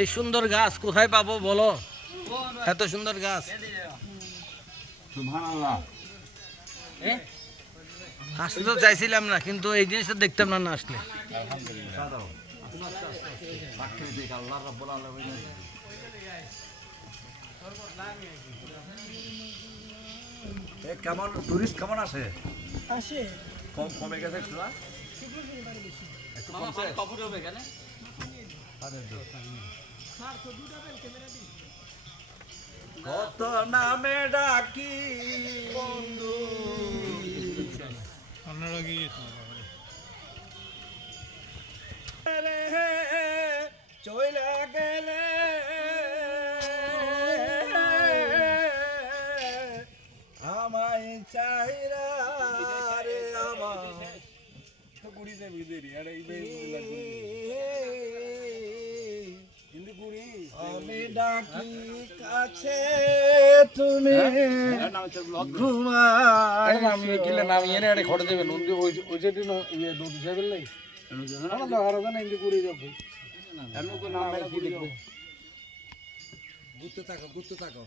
এই সুন্দর গাছ কোথায় পাবো বলো? এত সুন্দর গাছ। আসতে তো চাইছিলাম না কিন্তু এই জিনিসটা দেখতাম না না আসলে। কেমন টুরিস্ট কেমন আসে আসে। কম কমে গেছে একটু না একটু কমছে? কত নামে ডাকি বন্ধু? রে। চইলা গেলে। আমায় চাইরা আমি ডাকি কাছে তুমি ঘুমাই নামিয়ে কিলে নামিয়ে এনে এটা খড়ে দেবে নন্দী ওই ওই সাইডে ইয়ে নদী যাবে লাই আমার তো আর না ইন্দি করে যাব ঘুরতে থাকো ঘুরতে থাকো